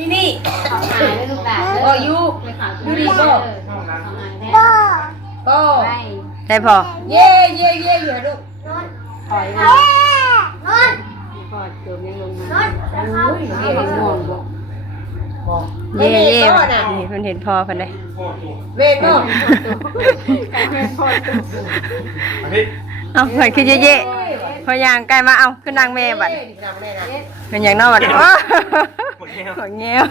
นี่นี่ขอหายเลยลูกหลานโอ้ยูไปขอยูดีบ่ขอหายแล้วก็ไปได้พอ เย่เย่เย่อยู่ลูกถอยเลยพอจบยังลงมาโอ้ยเย่ง่วงบ่บ่เย่เย่เย่น่ะนี่เพิ่นเห็นพอเพิ่นได้เวทบ่อันนี้ เอ้าเพิ่นคือเย่เย่พอย่างใกล้มาเอาขึ้นนางแม่บัดเย่นำแน่นะเพิ่นอย่างนอกบัดโอ้หมดแก้วขอแง้ว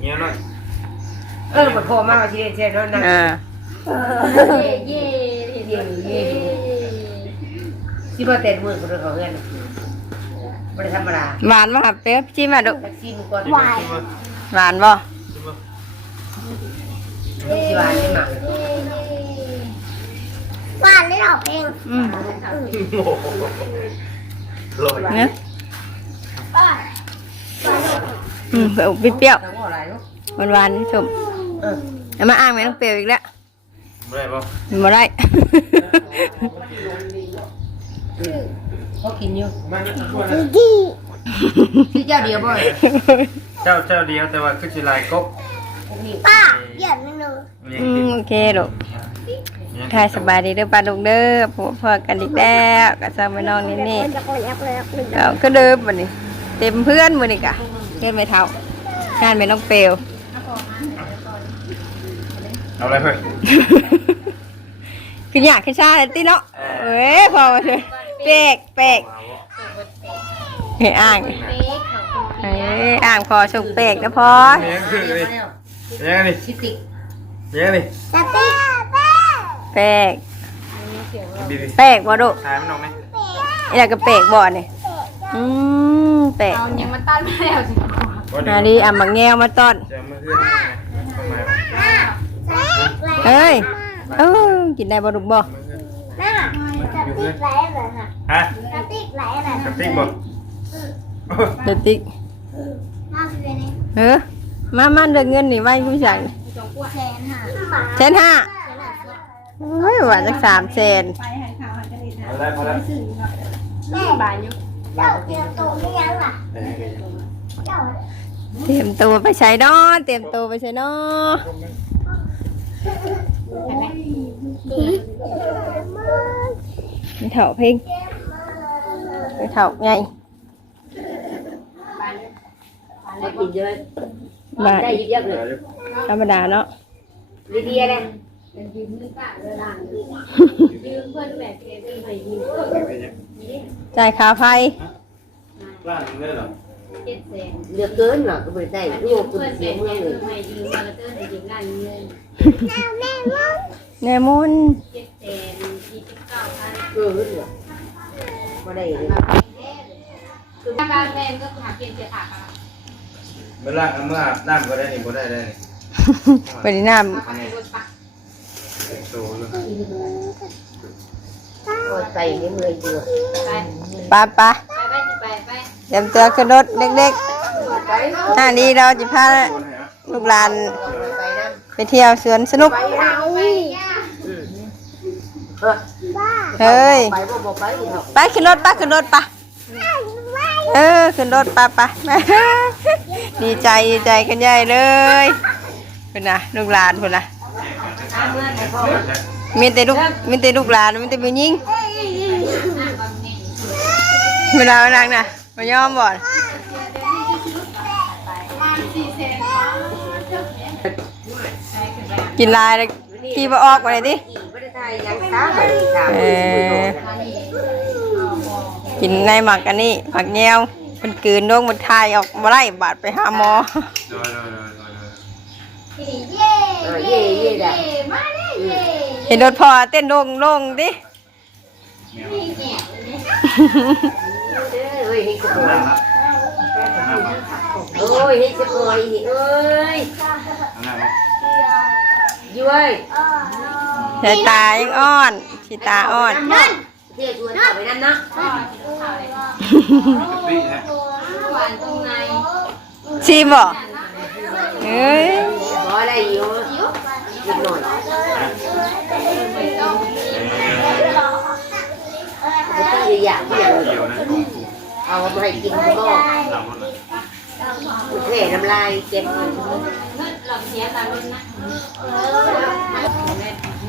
เงี้ยหน่อยเออบ่โทรมาว่าสิเฮ็ดเฮ็ดนั่นเอน่ะอเย่เย่เย่เย่สิบ่เต้นมือกูเด้อเขาเฮือนบ่ได้ธรรมดาหวานบ่ครับเป๊ปจิ้มมาดุแท็กซี่มึงก่อนหวานหวานบ่มึงสิว่าได้มา หวานได้หรอเพลงอืมโอ้โหลอยเนื้ออืมเปรี้ยวทั้งหมดหลายลูกๆหวานๆชมเออเอามาอ้างแม่น้องเปรี้ยวอีกแล้วไม่ได้ป่ะบ่ได้เขากินอยู่ไม่ไม่ช่วยนะดีที่เจ้าเดียวบ่อยเจ้าเจ้าเดียวแต่ว่าคือสิลายกบป้าเปลี่ยนเมนูอืมโอเคลูก ทายสบายดีเด้อป้าลูกเด้อพบพอกันอีกแล้วก็ซ้ำไปน้องนี่นี่จะคนยักเลยยักเลยเอาก็เดิมวันนี้ เต็มเพื่อนวันนี้กะเพื่อนไม่เท่างานไม่ต้องเปลวเอาอะไรเพื่อนคืออยากขึ้นชาเลยติเนาะเอ้ยพอมาเลยเปกเปกเฮ้ยอ่างเป๊กของคุณเฮ้ยอ่างพอส่งเปกนะพอเนี้ยคือนี่เนี้ยนี่ชิติกเนี้ยนี่ สติ๊กเป้เปกดีดีเปกบ่ดุถ่ายมันออกไหมอยากกับเปกบ่นี่อืมเปกเอายังมาตั้นมาแล้วสินาดีอะมาแงวมาต้อนจะมาเพื่อนทำไมเอ้ยเออกินได้บ่ดุบ่น่าสติ๊กไหลเลยค่ะฮะสติ๊กไหลเลยกระติ๊กบ่เดี๋ยวติ๊กน่าเป็นไงเออมามาเดือนเงินนี่ไว้ผู้ชายแสนค่ะเซนห้า เฮ้ยว่าจักสามเซนพอแล้วพอแล้วแม่บานอยู่เจ้าเตรียมตัวไม่ยังล่ะเจ้าเตรียมตัวไปใช้นอนเตรียมตัวไปใช้นอไม่เถ่าเพ่งไม่เถ่าไงไม่กินเยอะบาทได้ยิบยับเลยธรรมดาเนาะดีดีเลย เป็นยืมมือป้าเวลายืมเพื่อนแม่เกลี่ไปยืมจ่ายค่าไฟร้านนี้เหรอเจ็ดแสนเหลือเกินเหรอก็ไม่ได้อันลูนี้กคุเพื่ณอนเสีแม่ยงแม่เลยไม่ยืมมาแล้วก็ได้ยืมงานเงินแนมุนเจ็ดแสนยี่สิบเก้าพันเออเหรอไม่ได้เลยคือการแม่ก็หาเกณฑ์เสียขาดเวลาเมื่ออาบน้ำก็ได้นี่ก็ได้ได้นี่ ไปดีน้อันนี้โตเลย โอ้ใส่ในมืออยู่ไปปาปไปไปไปเตรียมตัวขึ้นรถเด็กๆหน้านี้เราจะพาลูกหลาน ไปเที่ยวสวนสนุก เฮ้ย ไปบ่บ่ไปอีกหรอกไปขึ้นรถปะขึ้นรถปะเออขึ้นรถปะปะดีใจดีใจกันใหญ่เลยคุณนะลูกหลานคุณนะ มีแต่ลูกมีแต่ลูกหลานมีแต่ผู้หญิงเวลาเอานางน่ะมายอมบ่อนกินลายเลยขี่มาออกมาเลยดิไม่ได้ทายยังช้าเลยถามเออกินในหมักอันนี้หมักแงวมันกลืนดวงมันทายออกมาไล่บาดไปหาหมอ โดยโดยโดยโดยเย่เออเย่เย่ได้มาเย่เห็นรถพอเต้นโลงโลงดิเอ้ยเฮ้ยสกอนั่ยงละนั่งละโอ้ยเฮ้ยสกอยเอ้ยนั่งละย้วยสายตายังอ่อนชีตาอ่อนเที่ยวชวนเข้าไปนั่นนะกระติ๊กฮะหวานตรงในชิมบ่ เอ้ยขออะไรอยู่นิดหน่อยปกติอยากอย่างเอาไปให้กินก็หลับเลน้ำลายเก็บลอกเสียตามรุ่นนะ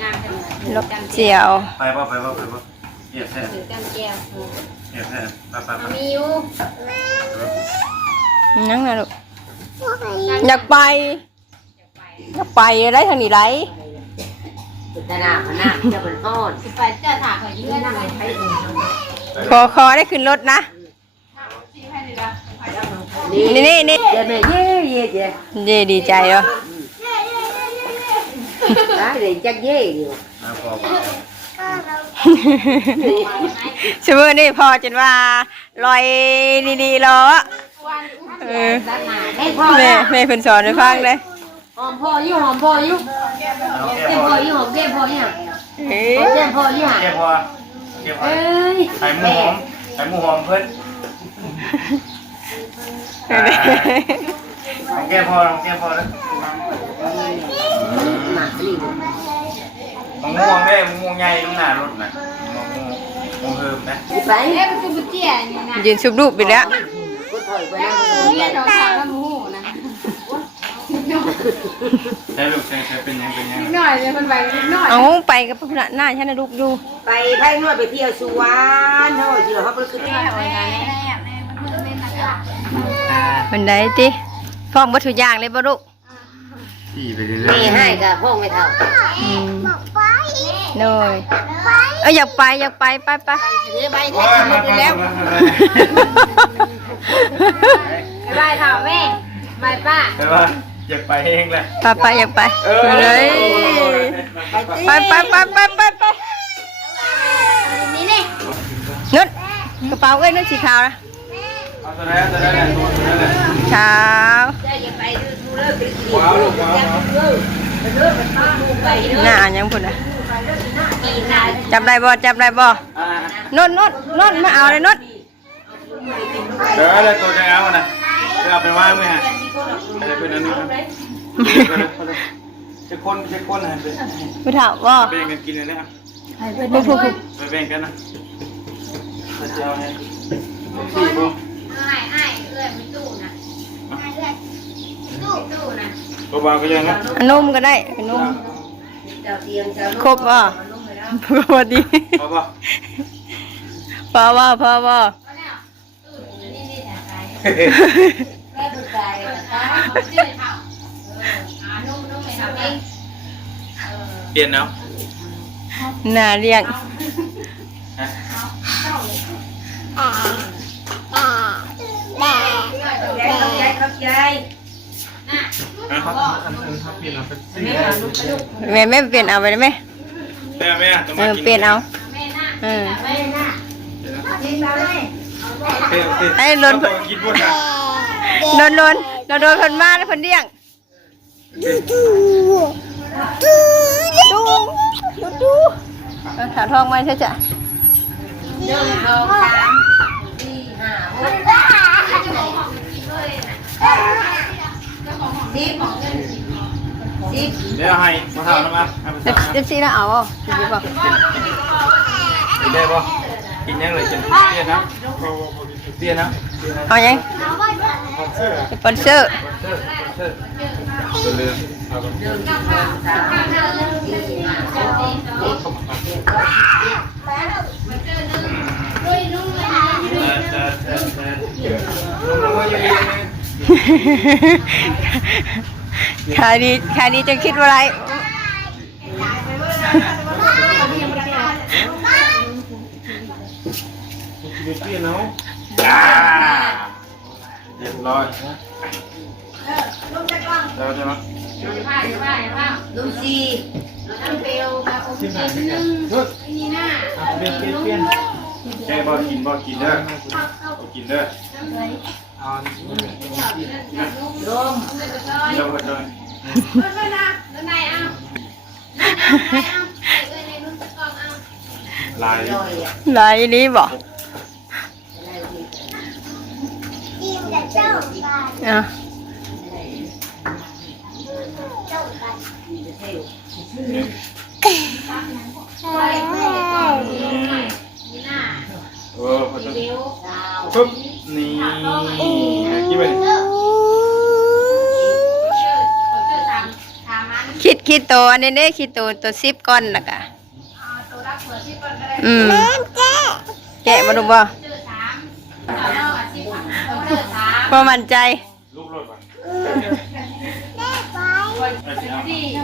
งานกันลบเจียวไปบ่ไปบ่ไปบ่เอียดแท้อกันแก้วเอียดแท้ไปไปไปมีอยู่นั่งนะลูก อยากไป อยากไปได้ทางนี้ไรตาหน้าพน้าจะเป็นอ้อนสิไปเจ้าถามเขายืนอะไรไปขอขอได้ขึ้นรถนะ นี่นี่นี่เดี๋ยวแม่เย่เย่เย่เย่ดีใจเนาะได้เลยจักเย่อยู่มาพอสมมตินี่พอจนว่าลอยดีๆรอ เออด้านหน้าให้พ่อแม่แม่เพิ่นสอนให้ฟังเลยหอมพ่ออยู่หอมพ่ออยู่เอาแก้เจ็บพพ่อออยู่หอมเจ็บพ่ออยู่เอ้หอมเจ็บพ่ออยู่ห่ะแก้พอแก้พอเอ้ยไข่หมูหอมไข่หมูหอมเพิ่นลองแก้พอลองแก้พอแล้วหมาลีมะม่วงได้มะม่วงใหญ่น้ำหนารถน่ะมะม่วงมะม่วงเฮิมนะไปเอ๊ะมันคือบุเจียนี่นะยืนชุบรูปไปแล้ว กูถอยไปแล้วเรียนเราถามแล้วมูนะใช่ลูกใช่ใช่เป็นยังเป็นยังนิดหน่อยเลยมันไปนิดหน่อยเอาไปกับพระหน้าฉันนะลูกดูไปไพ่นวดไปเที่ยวสวนเฮ้ยเดี๋ยวเขาไปขึ้นแม่แม่แม่มันมือเป็นอะไรมันได้ติฟ้องวัตถุยางเลยบ่ลูก ขี่ไปเรื่นี่อยให้กับพวกไม่เท่าอืมโดยเอ้ยอยากไปอยากไปไปไปถือใบๆแท้หมดแล้วบายถามแม่บายป้าแต่ว่าอยากไปเองแหละไปไปอยากไปเออเฮ้ยไปไปไปไปไปไปนี่นี่นุ่นกระเป๋าเอ้ยนุ่นสีขาวนะเอาตั วนั้นตัวนั้นแหละตัวนั้นแหละขาวว้าวลูกว้าวหน้ายังพุ่นนะจับได้บ่จับได้บ่อ่านุ่นนุ่นนุ่นมาเอาเลยนุ่นเดี๋ยวอะไรตัวจะเอานะจะเอาไปว่างไหมฮะอะไรเป็นอันนี้ครับจะคนจะคนฮะไปไปถามบ่แบ่งกันกินเลยนะครับพูดพูดพูดไปแบ่งกันนะจะเอาให้สี่พวงไอ้ไอ้เอื้อไม่ตู้นะ ตู้ตู้นะตัวบางก็ยังนะอันนุ่มก็ได้อันนุ่มเจ้าเตียงเจ้าครบบ่พอดีพอป่ะพอบ่พอบ่นี่นี่แต่ใจแม่ดูใจเขาชื่อเขาอ่านุ่มนุ่ม เลยทำเองเปลี่ยนเอาหน้าเรียงเข้าใจเข้าใจแม่แม่เปลี่ยนเอาไปได้ไหมแม่แม่เออเปลี่ยนเอาแม่น่ะเออแม่น่ะไอ้รถกินหมดอะโดนโดนโดนโดนคนมาแล้วคนเดี้ยงดูดูดูดูถาทองมาใช่จ้ะ หนึ่งสองสามสี่ห้าหกสิบสิบเดี๋ยวให้มาทำนะมาให้มาเด็บทำเด็บซีแล้วเอาอะดีป่ะได้ป่ะกินยังเลยกินเตี้ยนะเตี้ยนะเอายังคอนเสิร์ตสปอนเซอร์คอนเสิร์ตคอนเสิร์ตตัวเรือเอาไปหนึ่งสองสามสี่ห้าหกสิบขายดีขายดีจะคิดว่าไรเตี้ยเนาะเรียบร้อยู่ผ้าผ้าผ้าลูซีน้ำเปลวมาโอเคนิดนึงนี่น่ะเปลี่ยนเปลี่ยนเปลี่ยนแกบ่กินบ่กินเด้อกินเด้อเอาลมเราก็จะรถไปนะรถไหนเอาไหนเอาเอ้ยในรุ่นกองเอาลายลอยอะไรนี้บอกกินเจ้าะไปแม่กอ งนี่น่ะเออพอจะเร็วปุ๊บ นี่คิดไปคิดคิดตัวนี่เด้คิดตัวตัวซิปก้อนนะกะอืมแกะมาดูบ่พอมั่นใจ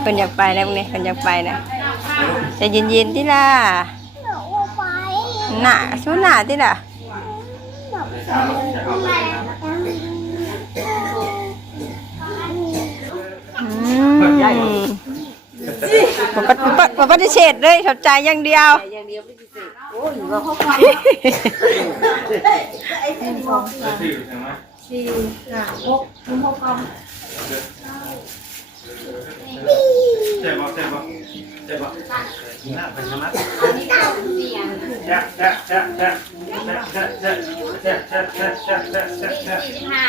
คนอยากไปนะพวกนี้คนอยากไปนะจะเย็นๆที่ล่ะหนาชูหนาที่ล่ะ ปฏิเสธเลยสนใจอย่างเดียวย่งเดียวไม่ปฏิสิโอ้โห้าหกหกกองใช่ปะใช่ บ่เจ็บบ่น่าไปสมัครอันนี้ก็เสียงแจ๊ะจ๊ะจ๊ะจ๊ะจ๊ะจ๊ะจ๊ะจ๊ะจ๊ะจ๊ะจ๊ะจ๊ะจ๊ะสี่ห้า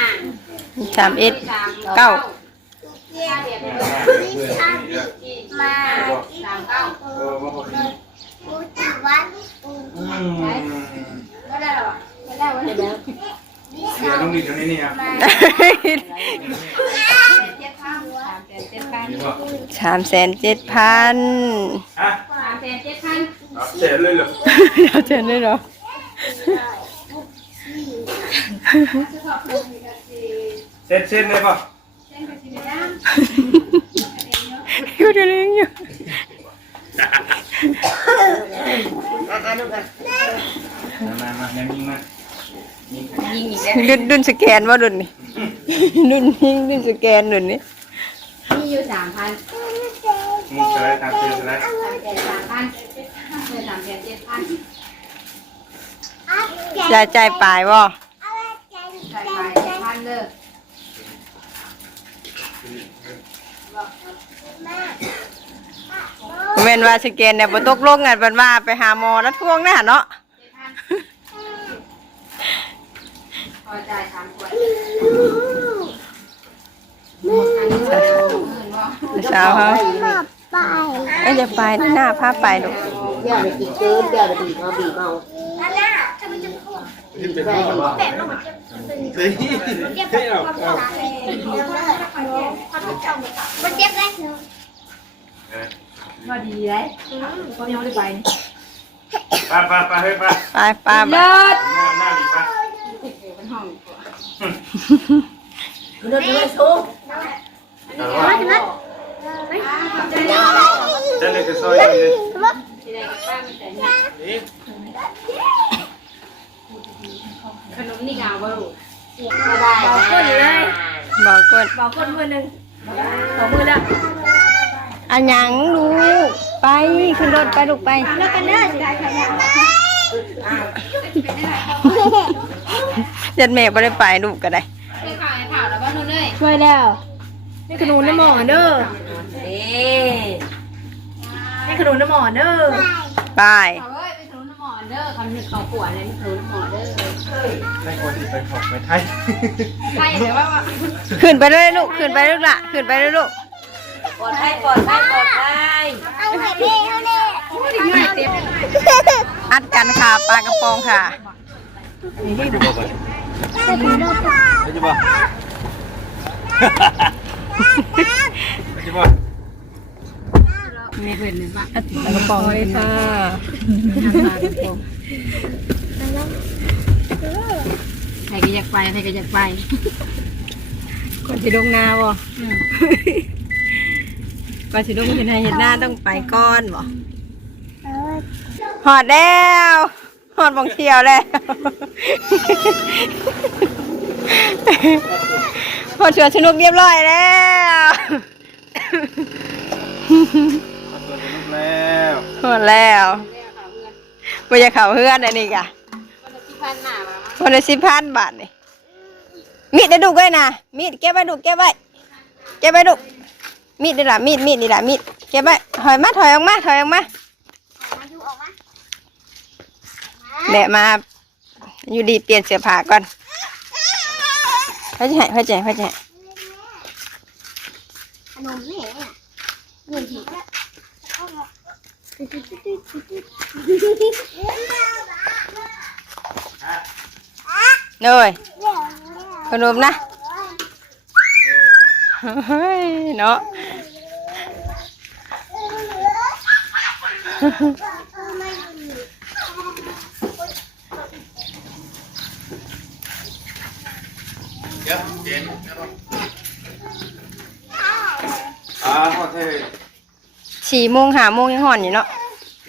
สามเอ็ดเก้ามาสามเก้าเออมาบอกปูจับวันอืมก็ได้หรอไม่ได้วันเดียวเสียต้องดีตรงนี้นี่อะ เจ็ดพันสามแสนเจ็ดพัน ดีป่ะ สามแสนเจ็ดพันฮะสามแสนเจ็ดพันเสียเลยเหรอเราเจอได้เหรอเซ็นเซ็นเลยป่ะอยู่เดี๋ยวนี้อยู่อะอะลูกอะมามายังยิงมายิงอีกแล้วดุนดุนสแกนว่าดุนนี่ดุนยิงดุนสแกนดุนนี่มี อยู่สามพันมึงจะได้ตามเจอจะได้สามแสนสามพันเงินสามแสนเจ็ดพันยายใจปลายบ่จ่ายไปเจ็ดพันเลยแม่นว่าสแกนเนี่ยบ่ตกลงกันบัดว่าไปหาหมอแล้วทวงนะเนาะเจ็ดพันพอจ่ายสามขวด สาวเขาไปเอ้ยจะไปหน้าพาไปดูเดี๋ยวไปกินเกินเดี๋ยวไปบีบเอาบีบเอามันเจ็บได้พอดีเลยพอดีเขาได้ไปไปไปไปเฮ้ยไปไปไปเลิศหน้าดีไปเป็นห้องมันโดนโดนซุก จเย็นจะเลยจะซอยเลยที่ได้กับป้าไม่แต่เนี่ยขนมนี่กาวบ่รู้บอกคนเลยบอกกดบอกคนมือหนึ่งสองมือแล้วอันยังลูกไปขึ้นรถไปลูกไปแล้วกันเด้อสิได้ใครเนี่ยยันแม่บ่ได้ไปลูกก็ได้ไปขาวไอ้ข่าวแล้วว่านู่นเลยช่วยแล้ว นี่ขนุนน้ำหมอเด้อเอ๊ะนี่ขนุนน้ำหมอเด้อไปเขาเอ้ยไปถนนน้ำหมอเด้อคำนึกเขาขวดเลยถนนน้ำหมอเด้อได้คนที่ไปขอบไปไทยใช่แต่ว่าขึ้นไปเลยลูกขึ้นไปลูกละขึ้นไปเลยลูกปลอดภัยปลอดภัยปลอดภัยเอาไข่เพ่เขาเลยไม่เต็มอัดกันค่ะปลากระโปรงค่ะจะบอกจะบอกจะบอก ไม่เห็นเลยปะปลากระปรงเลยค่ะใครก็อยากไปใครก็อยากไปก่อนสิลงนาบ่ก่อนสิลงสินายเห็นหน้าต้องไปก้อนบ่หอดแล้วหอดบองเที่ยวแล้ว หอดชวนสนุกเรียบร้อยแล้วตัวลูกแล้วหอดแล้วบ่จะเข้าเฮือนอันนี้กะที่พันหน้ามาคนละสิบพันบาทนี่มีดได้ดูกไว้นะมีดเก็บไว้ดูกเก็บไว้เก็บไว้ดูกมีดนี่ล่ะมีดมีดนี่ล่ะมีดเก็บไว้ถอยมาถอยออกมาถอยออกมาเดี๋ยวมาอยู่ดีเปลี่ยนเสื้อผ้าก่อน พ่อจะให้พ่อจะให้พ่อจะให้ขนมแม่เงินดีเลยขนมนะเฮ้ยเนาะ นาะเดี๋ยวเย็นอ่าพอเท่สี่โมงหาโมงยังห่อนอยู่เนาะ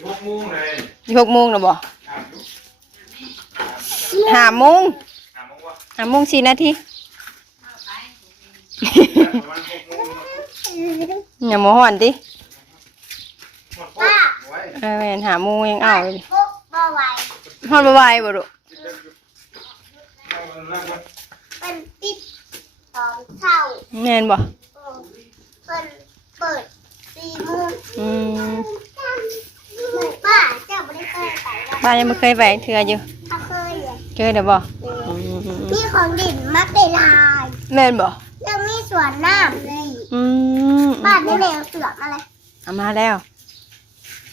หกโมงเลยหกโมงหรอบ่อ่าดูห้าโมงอ่าโมงวะห้าโมงสี่นาทีหนาะอย่ามห่อนดิหมดปุ๊บไว้เออห็นหาโมงยังเอาเลยหวห่อนบ่ไหวบ่ลูก เอาเรื่องวะเป็นปิดสองเท่าแม่นบ่เปิดเปิดสี่โมงอืมป้าเจ้าไม่ได้เคยไปแล้วบ้านยังบ่เคยไปเทื่ออยู่ถ้าเคยเลยเคยเด้อบ่อืมมีของดิ่นมักได้ลายแม่นบ่ยังมีสวนน้ำเลยอืมบ้านนี่แนวเสือกอะไรเอามาแล้ว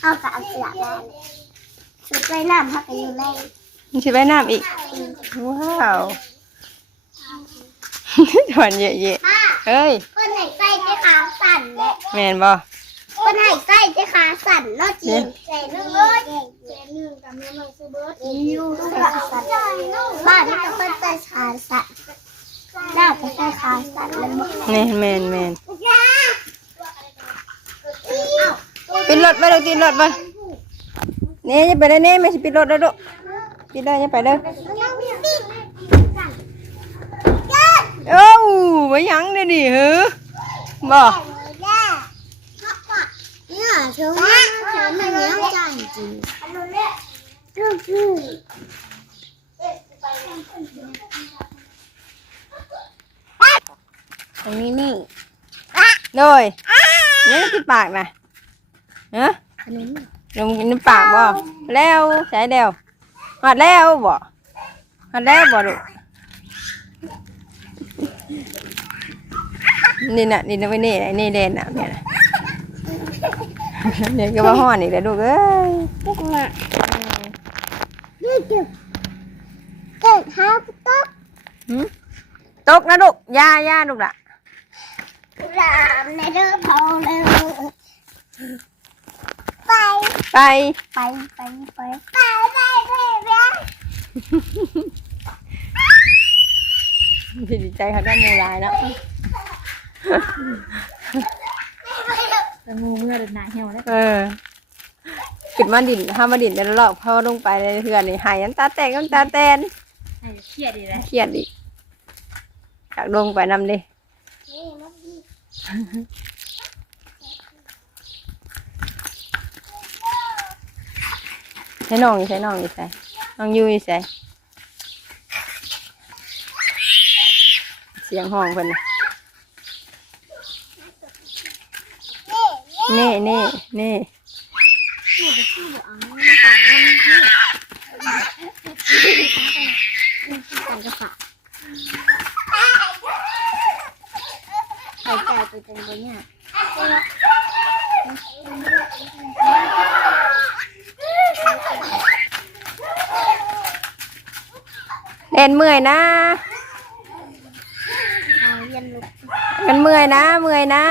เอากับเอาเสือกมาสุดไปน้ำพักอยู่ใน มันสิไปน้ำอีก ว้าว ถอนเยอะป้าๆเอ้ยเพิ่นให้ใส่ที่ขาสั่นแหละแม่นบ่เพิ่นให้ใส่ที่ขาสั่นเนาะจริงใส่หนึ่งเลยใส่หนึ่งกับแม่มันซื้อเบิร์ดอยู่ขาสั่นบ้านนี่ก็เพิ่นใส่ขาสั่นน่าจะใส่ขาสั่นเลยบ่แม่นแม่นแม่นปิดรถไปเลยกินรถไปนี่จะไปได้นี่ไม่ใช่ปิดรถแล้วลูกปิดเลยจะไปเลย โอ้าไปยังเดี๋ยวนี้เหรอบ่เนี่ยเธอว่าเธอมันเลี้ยงใจจริงก็คือตรงนี้นี่โดยนี่ที่ปากนะเนอะลงกินในปากบ่แล้วใช้แล้วหอดแล้วบ่หอดแล้วบ่ลูก นี่น่ะนี่น่ะไว้นี่ไอ้นี่เด่นน่ะเนี่ยน่ะเดี๋ยวก็มาห่อนอีกแล้วลูกเอ้ยนี่เก็บเกิดห้าต๊อกหึตกนะลูกย่าย่าลูกล่ะรามในเด้อพอเลยไปไปไปไปไปไปไปไปไป ดีใจเขาได้มูลายแล้วแต่งูเมื่อเดินหนาเหี่ยวแล้วเออขึ้นมาดินห้ามมาดินได้แล้วหรอกเพราะว่าลงไปในเถื่อนนี่หายน้ำตาแตกน้ำตาแตนไอ้เครียดดีเลยเครียดอีกอยากลงไปนำดิใช้น้องอยู่ใช้น้องอยู่ใส่น้องอยูอยู่ใส่ เสียงห้องเพิ่นน่ะนี่นี่นี่กันก็ฝากใส่ใจไปจังเลยเนี่ยเล่นเมื่อยนะ เอาเย็นลุก มันเมื่อยนะเมื่อยนะ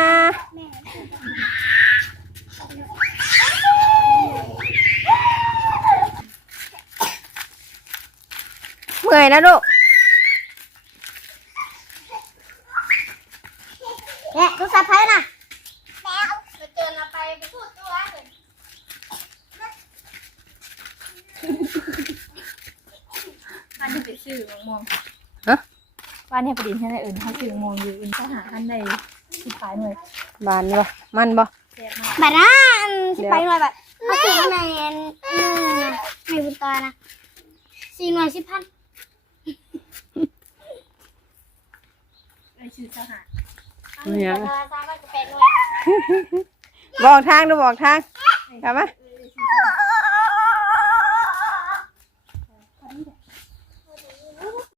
เมื่อยนะลูกเนี่ยดูสับไพ่น่ะแล้วไปเจอเราไปไปพูดตัวเลยบ้านที่ไปซื้อมะม่วงฮะ บ้านที่ประดิษฐ์ที่ไหนอื่นเขาซื้อมะม่วงอยู่อื่นเขาหาอันใดที่ขายหน่อยบานบ่มันบ่แซ่บมากมาด้านสิไปหน่อยแบบเขาถึงในอันนึงนะในบุญตานะสี่หน่วยสิบพันไอ้ชื่อเขาหาเนี่ยตาตาก็จะเป็นหน่วยบอกทางดูบอกทางกลับมา